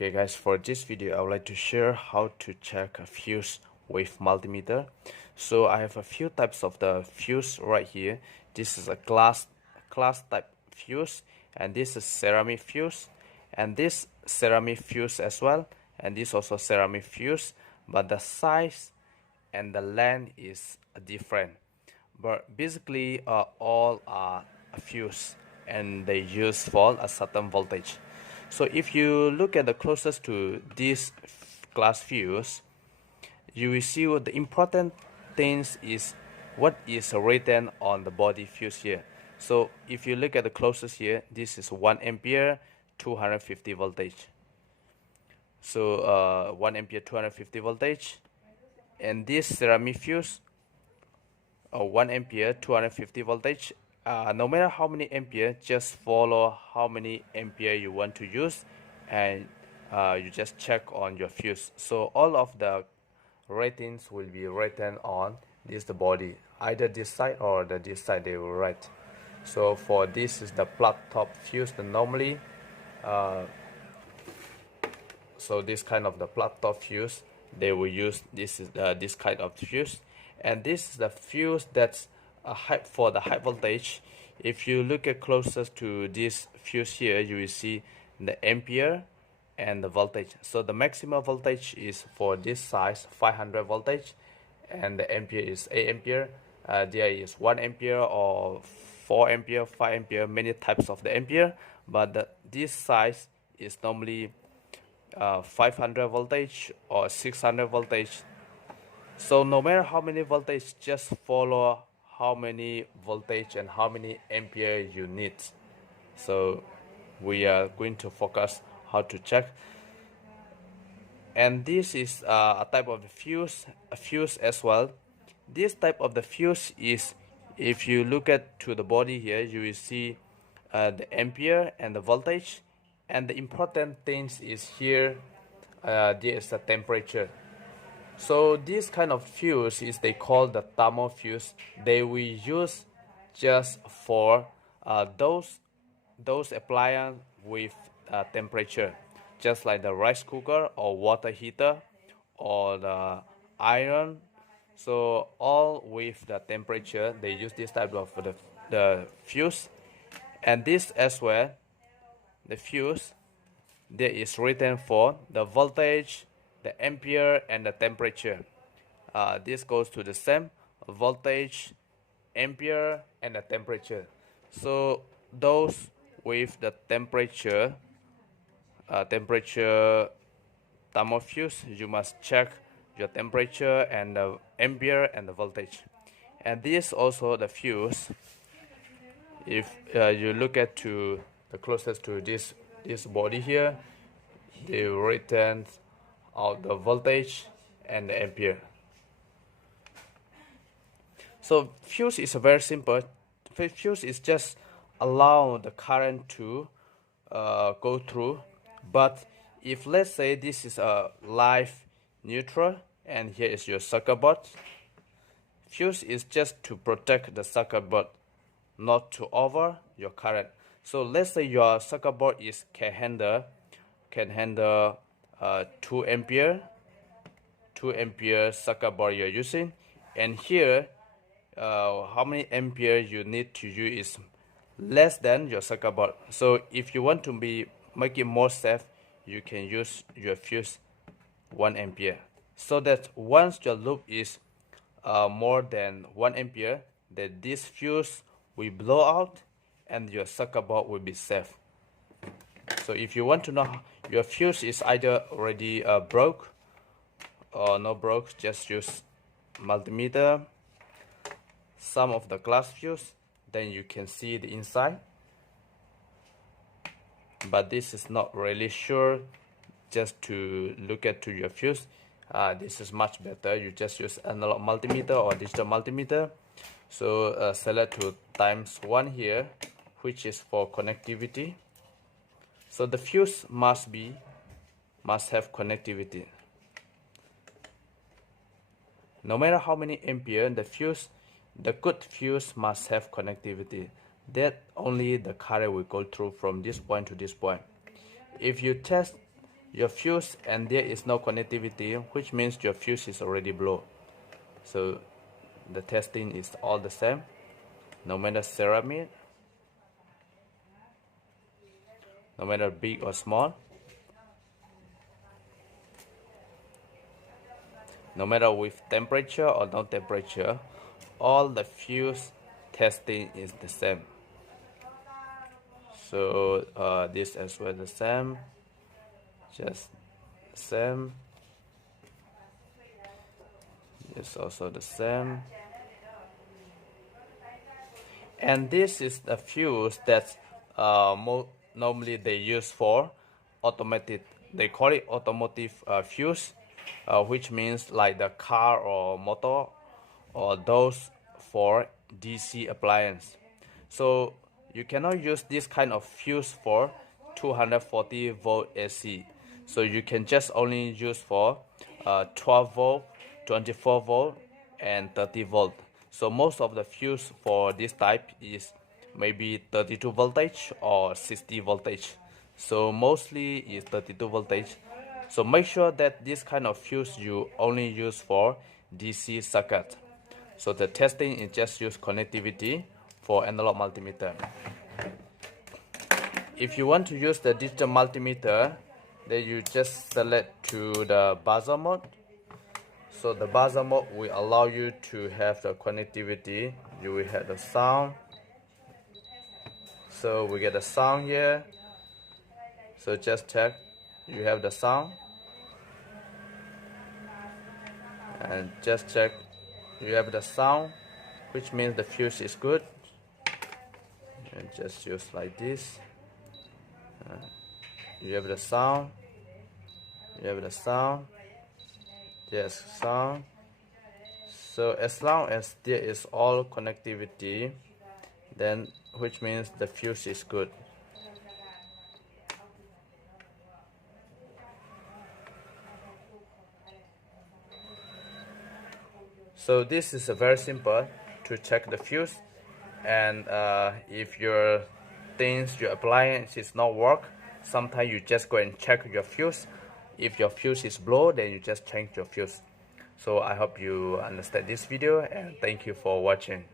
Okay guys, for this video I would like to share how to check a fuse with multimeter. So I have a few types of the fuse right here. This is a glass type fuse, and this is ceramic fuse, and this ceramic fuse as well, and this also ceramic fuse, but the size and the length is different. But basically all are a fuse and they use for a certain voltage. So if you look at the closest to this glass fuse, you will see what the important things is what is written on the body fuse here. So if you look at the closest here, this is 1 ampere 250 voltage. So 1 ampere 250 voltage, and this ceramic fuse 1 ampere 250 voltage. No matter how many ampere, just follow how many ampere you want to use, and you just check on your fuse. So all of the ratings will be written on this the body, either this side or this side they will write. So for this is the plug top fuse, the normally so this kind of the plug top fuse they will use this kind of fuse, and this is the fuse that's high for the high voltage. If you look at closest to this fuse here, you will see the ampere and the voltage. So the maximum voltage is for this size 500 voltage, and the ampere is 8 ampere. There is 1 ampere or 4 ampere, 5 ampere, many types of the ampere, but this size is normally 500 voltage or 600 voltage. So no matter how many voltage, just follow how many voltage and how many ampere you need. So we are going to focus how to check. And this is a type of a fuse as well. This type of the fuse is, if you look at to the body here, you will see the ampere and the voltage, and the important things is here there is the temperature. So this kind of fuse is they call the thermal fuse. They will use just for those appliances with temperature, just like the rice cooker or water heater or the iron. So all with the temperature, they use this type of the fuse. And this as well, the fuse, there is written for the voltage, the ampere, and the temperature. This goes to the same voltage, ampere, and the temperature. So those with the temperature thermal fuse, you must check your temperature and the ampere and the voltage. And this also the fuse, if you look at to the closest to this body here, they written out the voltage and the ampere. So fuse is very simple. Fuse is just allow the current to go through. But if let's say this is a live neutral and here is your circuit board, fuse is just to protect the circuit board, not to over your current. So let's say your circuit board is can handle 2 ampere circuit board you're using, and here how many ampere you need to use is less than your circuit board. So if you want to make it more safe, you can use your fuse 1 ampere, so that once your loop is more than 1 ampere, that this fuse will blow out and your circuit board will be safe. So if you want to know your fuse is either already broke or not broke, just use multimeter, some of the glass fuse, then you can see the inside. But this is not really sure, just to look at to your fuse. This is much better. You just use analog multimeter or digital multimeter. So select to ×1 here, which is for connectivity. So the fuse must have connectivity. No matter how many ampere, the good fuse must have connectivity. That only the current will go through from this point to this point. If you test your fuse and there is no connectivity, which means your fuse is already blown. So the testing is all the same, no matter ceramic, no matter big or small, no matter with temperature or no temperature, all the fuse testing is the same. So this as well the same, just the same. It's also the same. And this is the fuse that normally they use for automated, they call it automotive fuse, which means like the car or motor, or those for DC appliance. So you cannot use this kind of fuse for 240 volt AC. So you can just only use for 12 volt, 24 volt and 30 volt. So most of the fuse for this type is maybe 32 voltage or 60 voltage. So mostly is 32 voltage. So make sure that this kind of fuse you only use for DC circuit. So the testing is just use connectivity for analog multimeter. If you want to use the digital multimeter, then you just select to the buzzer mode. So the buzzer mode will allow you to have the connectivity. You will have the sound. So we get the sound here. So just check, you have the sound. And just check, you have the sound, which means the fuse is good. And just use like this. You have the sound. You have the sound. Yes, sound. So as long as there is all connectivity, then which means the fuse is good. So this is a very simple to check the fuse, and if your things, your appliance is not work, sometimes you just go and check your fuse. If your fuse is blown, then you just change your fuse. So I hope you understand this video, and thank you for watching.